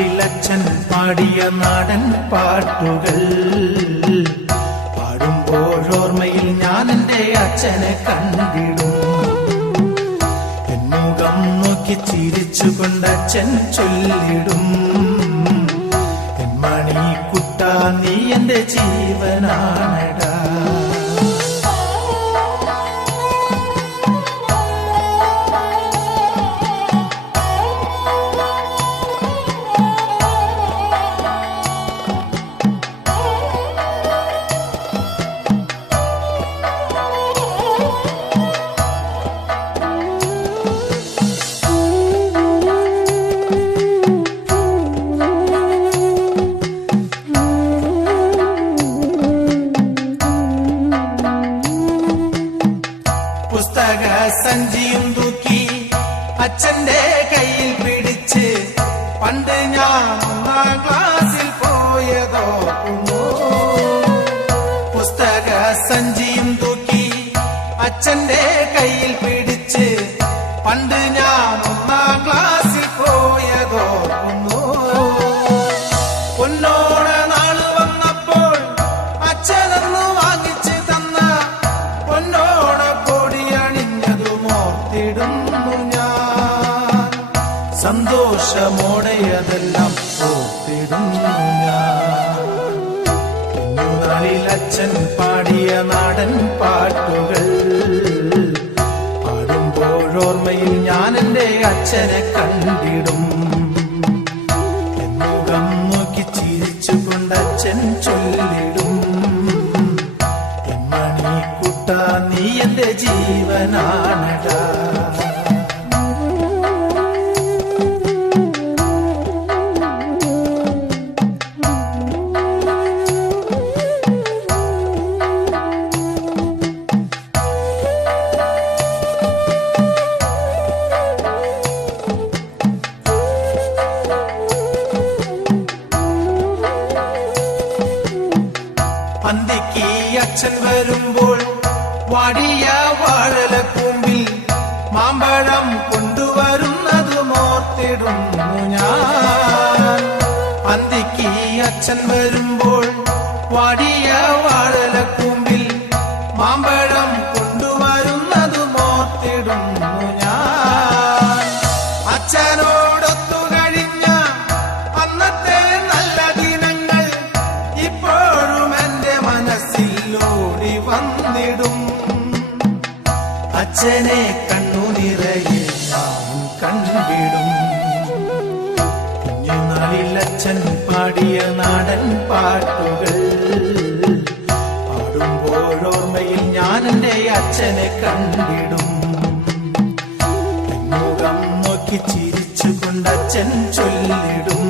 കുഞ്ഞുനാളിലച്ഛൻ പാടിയ നാടൻ പാട്ടുകൾ പാടുമ്പോഴോർമ്മയിൽ ഞാൻ എൻ്റെ അച്ഛനെ കണ്ടിടും. മുഖം നോക്കി ചിരിച്ചുകൊണ്ട് അച്ഛൻ ചൊല്ലിടും, മണിക്കുട്ട നീ എൻ്റെ ജീവനാണടാ. പുസ്തക സഞ്ചിയും തൂക്കി അച്ഛന്റെ കയ്യിൽ പിടിച്ച് പണ്ട് ഞാൻ 1-ാം ക്ലാസ്സിൽ പോയതോർക്കുന്നു. പുസ്തക സഞ്ചിയും തൂക്കി അച്ഛന്റെ കയ്യിൽ പിടിച്ച് പണ്ട് ഞാൻ 1-ാം ക്ലാസ്സിൽ പോയതോർക്കുന്നു. പൊന്നോണ നാള് വന്നപ്പോൾ അച്ഛനൊന്നു വാങ്ങിച്ച് തന്ന പൊന്നോണ ഞാൻ സന്തോഷമോടെ അതെല്ലാം ഓർത്തിടുന്നു. ഞാൻ കുഞ്ഞുനാളിൽ അച്ഛൻ പാടിയ നാടൻ പാട്ടുകൾ പാടുമ്പോഴോർമ്മയിൽ ഞാൻ എൻ്റെ അച്ഛനെ കണ്ടിടും. മുഖം നോക്കി ചിരിച്ചുകൊണ്ട് അച്ഛൻ ചൊല്ലിടും, മണിക്കുട്ട നീ എൻ്റെ ജീവനാണടാ. അന്തിക്ക് അച്ഛൻ വരുമ്പോൾ വാടിയ വാഴലക്കൂമ്പിൽ മാമ്പഴം കൊണ്ടുവരുന്നതും ഓർത്തിടുന്നു ഞാൻ. അന്തിക്ക് അച്ഛൻ വരുമ്പോൾ വാടിയ വാഴലക്കൂമ്പിൽ മാമ്പഴം കൊണ്ടുവരുന്നതും ഓർത്തിടുന്നു ഞാൻ. അച്ഛനോടൊത്തു കഴിഞ്ഞ അന്നത്തെ നല്ല ദിനങ്ങൾ ഇപ്പോഴും എൻ്റെ മനസ്സിലോടി വന്നിടും. അച്ഛനെ കണ്ണു നിറയെ നാം കണ്ടിടും. കുഞ്ഞുനാളിൽ അച്ഛൻ പാടിയ നാടൻ പാട്ടുകൾ പാടുമ്പോഴോർമ്മയിൽ ഞാൻ എൻ്റെ അച്ഛനെ കണ്ടിടും. മുഖം നോക്കി ചിരിച്ചുകൊണ്ട് അച്ഛൻ ചൊല്ലിടും,